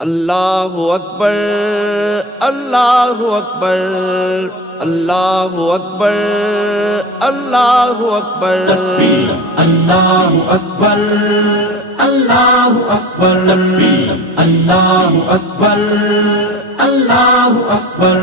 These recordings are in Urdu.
اللہ اکبر اللہ اکبر اللہ اکبر اللہ اکبر تکبیر اللہ اکبر اللہ اکبر تکبیر اللہ اکبر اللہ اکبر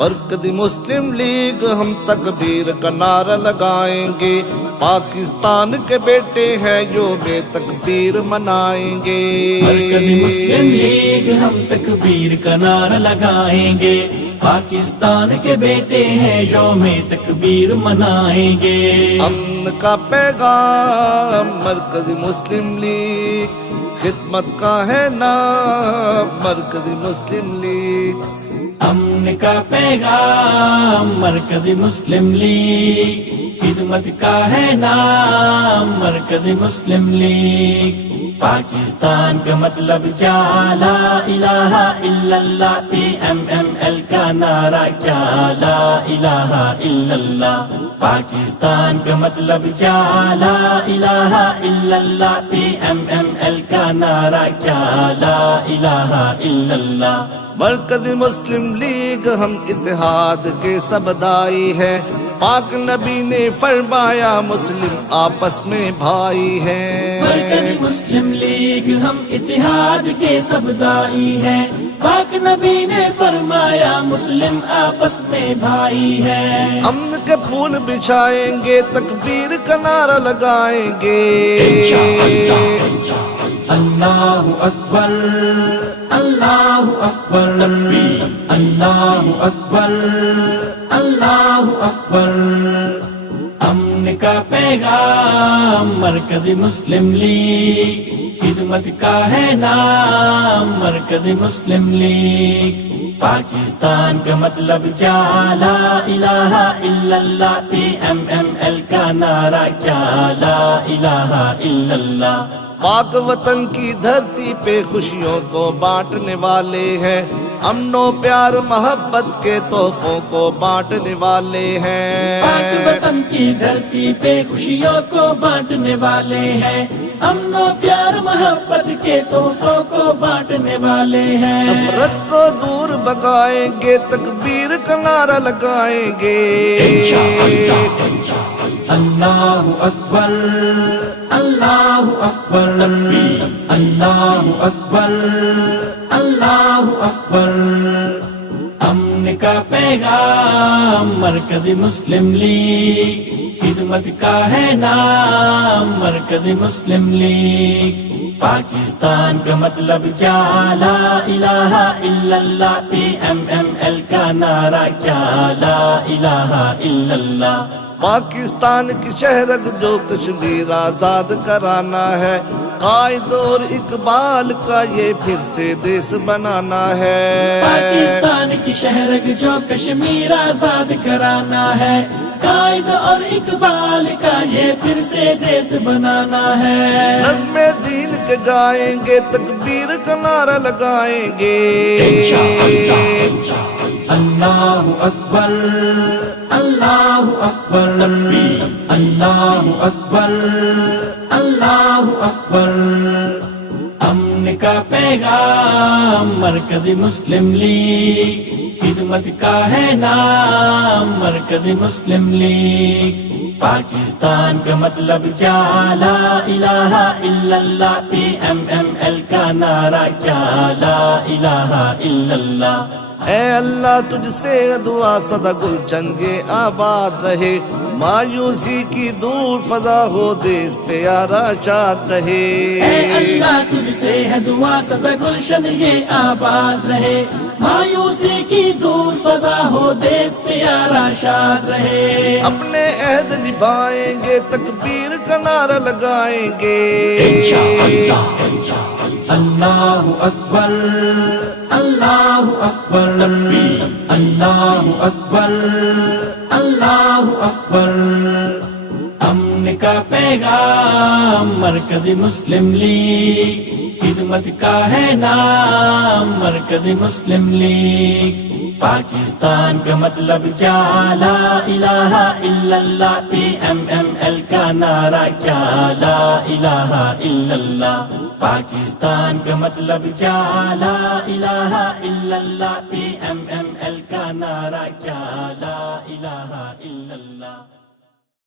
مرکزی مسلم لیگ ہم تکبیر کا نعرہ لگائیں گے، پاکستان کے بیٹے ہیں جو بے تکبیر منائیں گے۔ مرکزی مسلم لیگ ہم تکبیر کا نعرہ لگائیں گے، پاکستان کے بیٹے ہیں یوم تکبیر منائیں گے۔ امن کا پیغام مرکزی مسلم لیگ، خدمت کا ہے نام مرکزی مسلم لیگ۔ امن کا پیغام مرکزی مسلم لیگ، خدمت کا ہے نام مرکزی مسلم لیگ۔ پاکستان کا مطلب کیا، لا الہ الا اللہ، پی ایم ایم ایل کا نعرہ کیا، لا الہ الا اللہ۔ پاکستان کا مطلب کیا، لا الہ الا اللہ، پی ایم ایم ایل کا نعرہ کیا، لا الہ الا اللہ۔ مرکزی مسلم لیگ ہم اتحاد کے سبدائی ہے، پاک نبی نے فرمایا مسلم آپس میں بھائی ہیں۔ مرکزی مسلم لیگ ہم اتحاد کے سبدائی ہیں، پاک نبی نے فرمایا مسلم آپس میں بھائی ہیں۔ امن کے پھول بچھائیں گے، تکبیر کا نعرہ لگائیں گے۔ اللہ اکبر اللہ اکبر تکبیر اللہ اکبر اللہ اکبر۔ امن کا پیغام مرکزی مسلم لیگ، خدمت کا ہے نام مرکزی مسلم لیگ۔ پاکستان کا مطلب کیا، لا الہ الا اللہ، پی ایم ایم ایل کا نعرہ کیا، لا الہ الا اللہ۔ پاک وطن کی دھرتی پہ خوشیوں کو بانٹنے والے ہیں، امن و پیار محبت کے تحفوں کو بانٹنے والے ہیں۔ پاک وطن کی دھرتی پہ خوشیوں کو بانٹنے والے ہیں، امن و پیار محبت کے تحفوں کو بانٹنے والے ہیں۔ نفرت کو دور بھگائیں گے، تکبیر کا نعرہ لگائیں گے۔ اللہ اکبر اللہ اکبر تکبیر اللہ اکبر اللہ اکبر۔ امن کا پیغام مرکزی مسلم لیگ، خدمت کا ہے نام مرکزی مسلم لیگ۔ پاکستان کا مطلب کیا، لا الہ الا اللہ، پی ایم ایم ایل کا نعرہ کیا، لا الہ الا اللہ۔ پاکستان کی شہرگ جو کشمیر آزاد کرانا ہے، قائد اور اقبال کا یہ پھر سے دیس بنانا ہے۔ پاکستان کی شہرگ جو کشمیر آزاد کرانا ہے، قائد اور اقبال کا یہ پھر سے دیس بنانا ہے۔ نظم دین کے گائیں گے، تکبیر کا نعرہ لگائیں گے۔ اللہ اکبر اللہ اکبر تکبیر اللہ اکبر اللہ اکبر۔ امن کا پیغام مرکزی مسلم لیگ، خدمت کا ہے نام مرکزی مسلم لیگ۔ پاکستان کا مطلب کیا، لا الہ الا اللہ، پی ایم ایم ایل کا نعرہ کیا، لا الہ الا اللہ۔ اے اللہ تجھ سے دعا سدا گلشن یہ آباد رہے، مایوسی کی دور فضا ہو دیس پیارا شاد رہے۔ اے اللہ تجھ سے ہے دعا سدا گلشن یہ آباد رہے، مایوسی کی دور فضا ہو دیس پیارا شاد رہے۔ اپنے عہد نبھائیں گے، تکبیر کا نعرہ لگائیں گے۔ اللہ اکبر اللہ اکبر تکبیر اللہ اکبر اللہ اکبر۔ امن کا پیغام مرکزی مسلم لیگ، خدمت کا ہے نام مرکزی مسلم لیگ۔ پاکستان کا مطلب کیا، لا الہ الا اللہ، PMML کا نعرہ کیا، لا الہ الا اللہ۔ پاکستان کا مطلب کیا، لا الہ الا اللہ، PMML کا نعرہ کیا، لا الہ الا اللہ۔